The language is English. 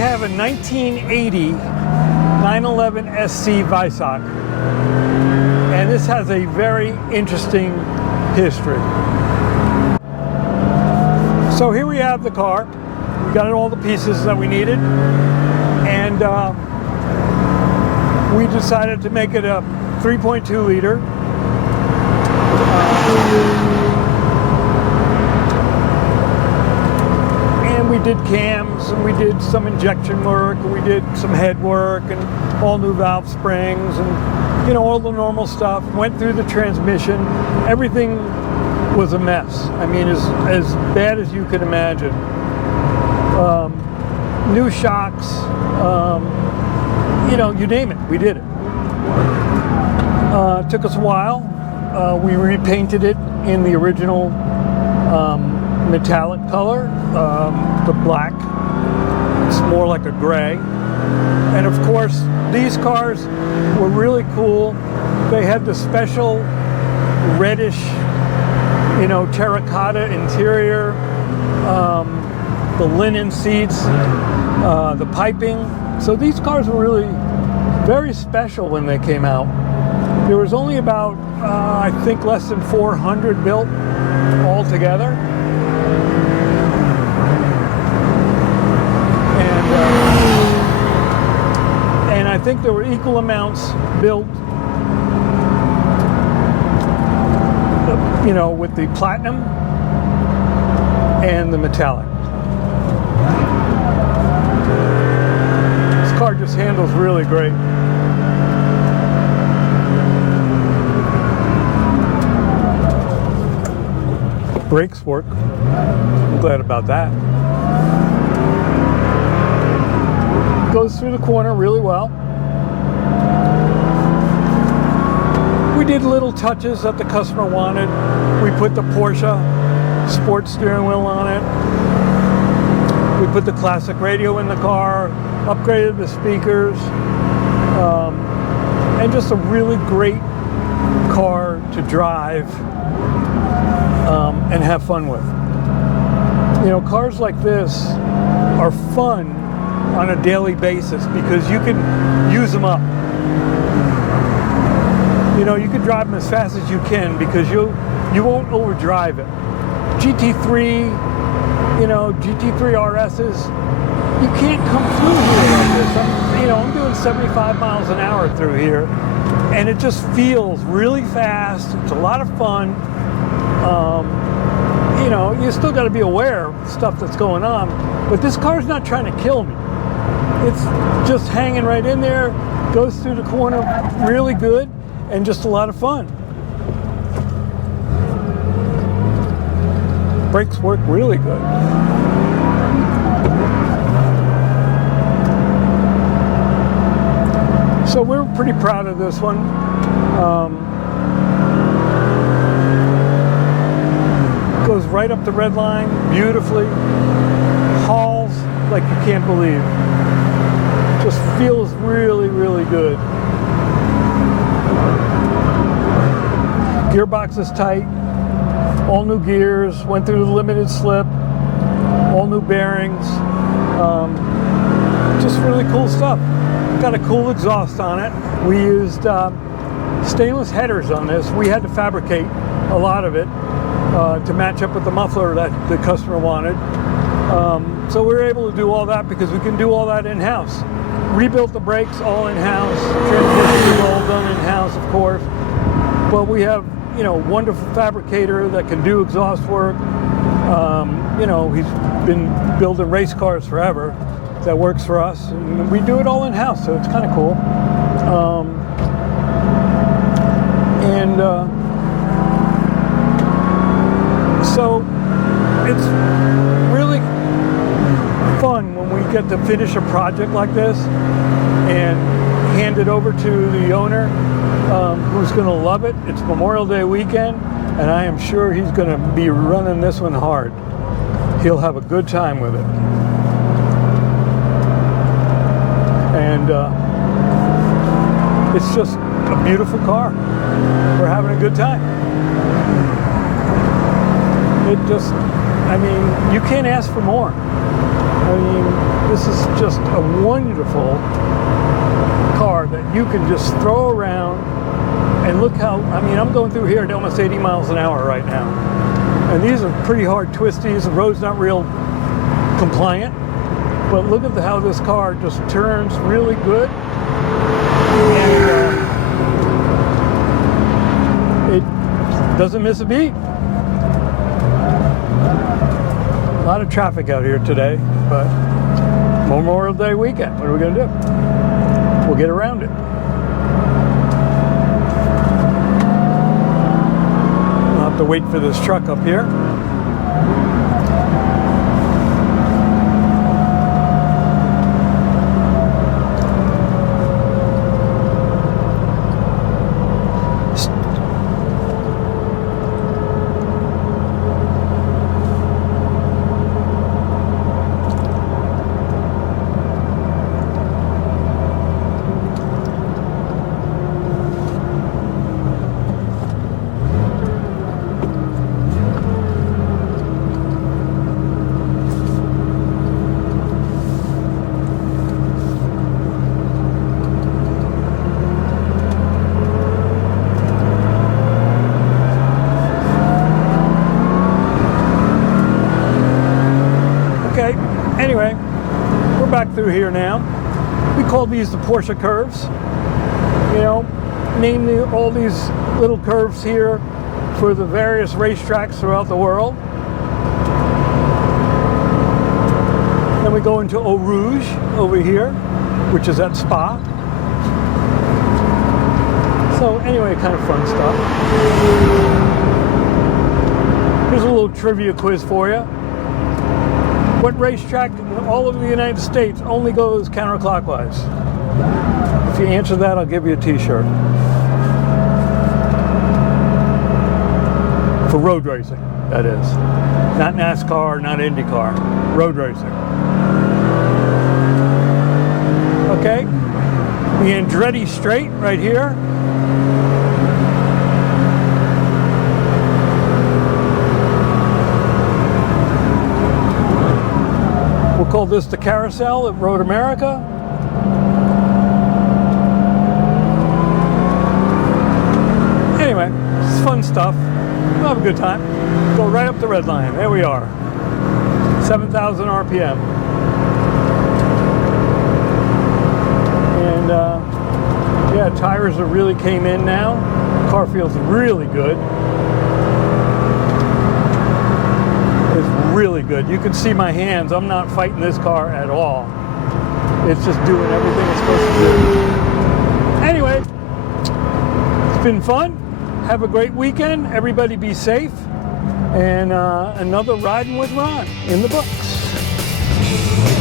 have a 1980 911 SC Weissach, and this has a very interesting history. So here we have the car. We got all the pieces that we needed, and we decided to make it a 3.2 liter. And we did cams, and we did some injection work, and we did some head work, and all new valve springs, and you know, all the normal stuff. Went through the transmission. Everything was a mess. I mean, as bad as you could imagine. New shocks, you know, you name it, we did it. Took us a while. We repainted it in the original metallic color, the black. It's more like a gray. And of course, these cars were really cool. They had the special reddish, you know, terracotta interior, the linen seats, the piping. So these cars were really very special when they came out. There was only about, I think, less than 400 built altogether. And I think there were equal amounts built, you know, with the platinum and the metallic. This car just handles really great. Brakes work. I'm glad about that. Goes through the corner really well. We did little touches that the customer wanted. We put the Porsche sports steering wheel on it. We put the classic radio in the car, upgraded the speakers, and just a really great car to drive and have fun with. You know, cars like this are fun on a daily basis because you can use them up. You know, you can drive them as fast as you can because you won't overdrive it. GT3, you know, GT3 RSs, you can't come through here like this. I'm doing 75 miles an hour through here, and it just feels really fast. It's a lot of fun. You know, you still got to be aware of stuff that's going on, but this car's not trying to kill me. It's just hanging right in there, goes through the corner really good, and just a lot of fun. Brakes work really good. So we're pretty proud of this one. Goes right up the red line beautifully. Hauls like you can't believe. Just feels really, really good. Gearbox is tight. All new gears. Went through the limited slip. All new bearings. Just really cool stuff. Got a cool exhaust on it. We used stainless headers on this. We had to fabricate a lot of it to match up with the muffler that the customer wanted. So we were able to do all that because we can do all that in-house. Rebuilt the brakes all in-house. Transmission all done in-house, of course. But we have, you know, wonderful fabricator that can do exhaust work. You know, he's been building race cars forever. That works for us, and we do it all in-house, so it's kind of cool. So it's really fun when we get to finish a project like this and hand it over to the owner who's going to love it. It's Memorial Day weekend, and I am sure he's going to be running this one hard. He'll have a good time with it. And it's just a beautiful car. We're having a good time. It just, I mean, you can't ask for more. I mean, This is just a wonderful car that you can just throw around. And look how, I mean, I'm going through here at almost 80 miles an hour right now. And these are pretty hard twisties. The road's not real compliant. But look at how this car just turns really good. And it doesn't miss a beat. A lot of traffic out here today, but Memorial Day weekend. What are we going to do? We'll get around it. To wait for this truck up here. Anyway, we're back through here now. We call these the Porsche curves. You know, name all these little curves here for the various racetracks throughout the world. Then we go into Eau Rouge over here, which is at Spa. So anyway, kind of fun stuff. Here's a little trivia quiz for you. What racetrack in all over the United States only goes counterclockwise? If you answer that, I'll give you a t-shirt. For road racing, that is. Not NASCAR, not IndyCar. Road racing. Okay, the Andretti Straight right here. We'll call this the Carousel at Road America. Anyway, it's fun stuff. We'll have a good time. Go right up the red line. There we are. 7,000 RPM. And yeah, tires are really came in now. Car feels really good. Really good. You can see my hands. I'm not fighting this car at all. It's just doing everything it's supposed to do. Anyway, it's been fun. Have a great weekend. Everybody be safe. And another Riding with Ron in the books.